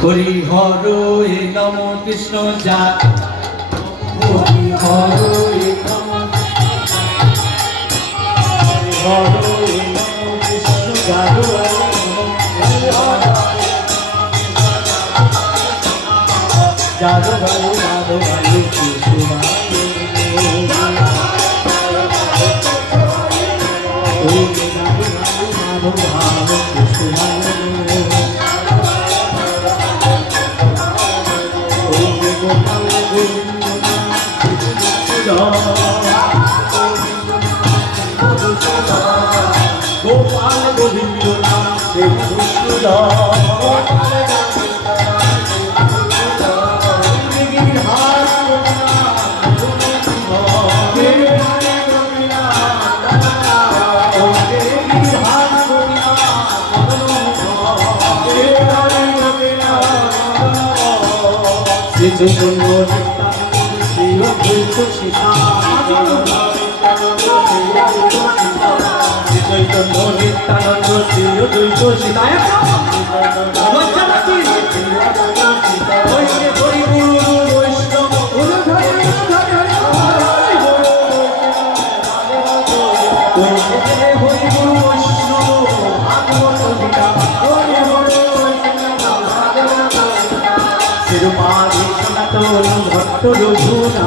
হরি হর এ নম কৃষ্ণ যা হরি হর এ নম কৃষ্ণ যাদু যাদু বাবু মাধব বাবু কৃষ্ণ গোপাল গোবিন্দ নাম শ্রী চৈতন্য শ্রী অদ্বৈত সীতা শ্রী চৈতন্য নিত্যানন্দ শ্রী অদ্বৈত সীতা ভক্ত রঘুনা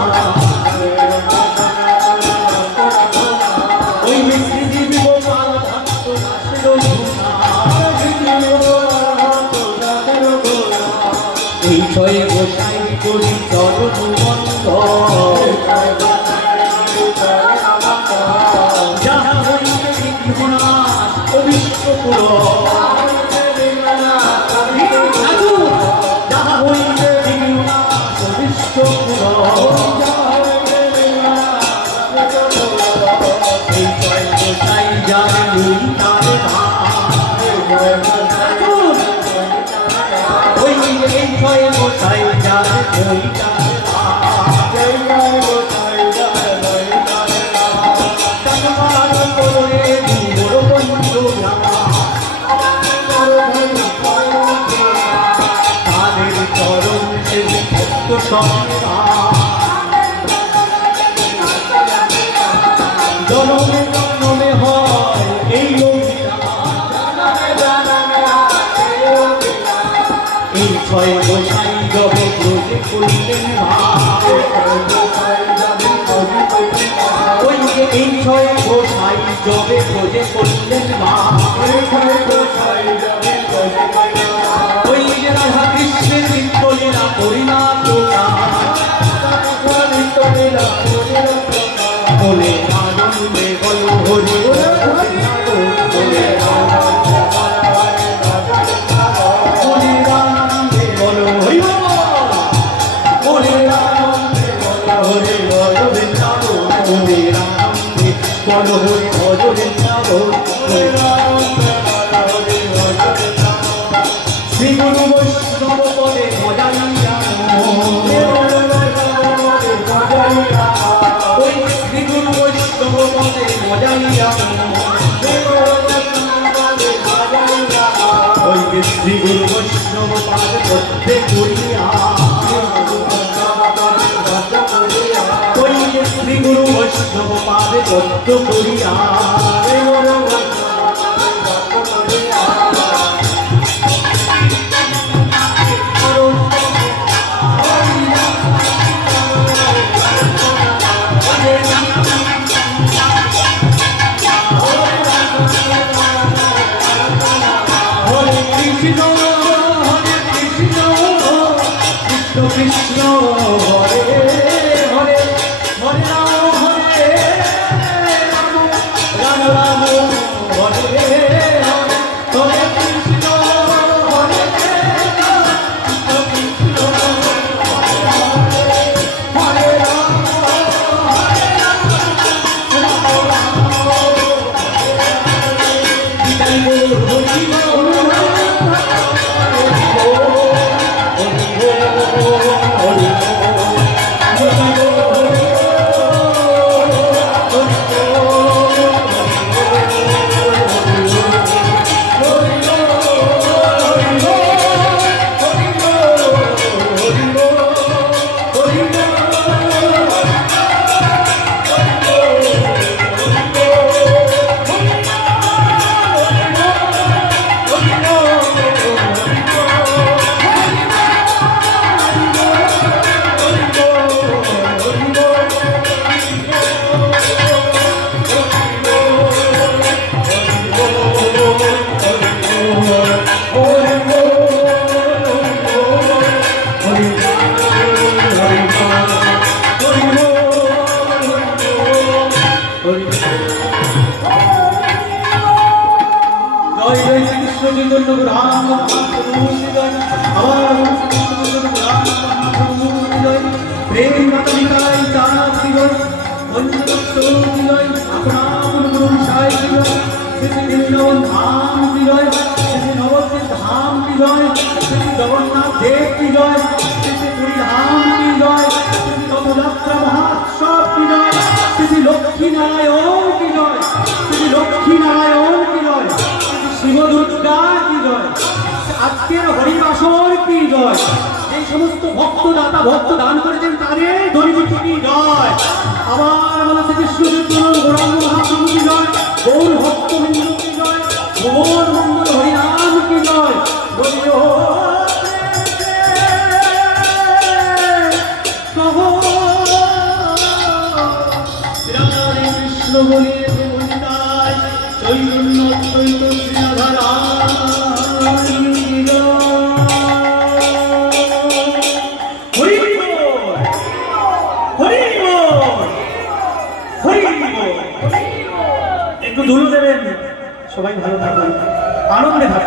ওই শ্রীজীবী গোপাল ভক্ত এই ছয়ে গোসাই করি চরণ বন্ধ যাহা হইতে বিঘ্নাশ অবিশ্ব পুর যাহা হইতে জনমে জনমে হয় এই এই ছয় গোসাই জবে ক্রোধে করিলেন ওই যে এই ছয় গোসাই জবে ক্রোধে করিলেন ওই যে রাধা কৃষ্ণের নিত্যলীলা করিনা বলে আনন্দে বল হরি বলে আনন্দে বল হরি বলে আনন্দে বল হরি বল বৃন্দাবন বলে আনন্দে বল হরি বল বৃন্দাবন শ্রী গুরু বৈষ্ণব পদে মজাইয়া ওই শ্রী গুরু বৈষ্ণব পদে মজাইয়া ওই শ্রী গুরু বৈষ্ণব পাদ পথে করিয়া ওই শ্রী গুরু বৈষ্ণব পাদে পদ্ম করিয়া কৃষ্ণ হরে হরে হরে রাম হরে রাম রাম রাম হরে হরে হরে কৃষ্ণ হরে কৃষ্ণ হরে রাম হরে রাম হরি চৈতন্য রাম মহাপ্রভু জয় আবার রাম মহাপ্রভু জয় প্রেম মাতালিকায় চাঁদ জয় অঞ্জল জয় আপনার গুরু সাই জয় শ্রী বৃন্দাবন ধাম জয় শ্রী নবদ্বীপ ধাম জয় শ্রী জগন্নাথ দেব কি জয় শ্রী পুরী ধাম কি জয় শ্রী রথযাত্রা মহোৎসব কি জয় শ্রী লক্ষ্মী নারায়ণ কি জয় শ্রী লক্ষ্মী নারায়ণ কি জয় শিব দুর্গা কি জয় আজকের হরিবাসর কি জয় এই সমস্ত ভক্ত দাতা ভক্ত দান করেছেন তাদের ধরিবুদ্ধি কি জয় আবার বলা শ্রী কৃষ্ণ গৌরাঙ্গ মহাপ্রভু কি জয় গৌর ভক্তবৃন্দ কি জয় ভুবন মঙ্গল হরিনাম কি জয় বলিও শ্রী কৃষ্ণ বলিয়ে বলিতায় চৈতন্য চৈত শ্রী রাধা একটু ধুলো দেবেন সবাই ভালো থাকুন আনন্দে থাকুন।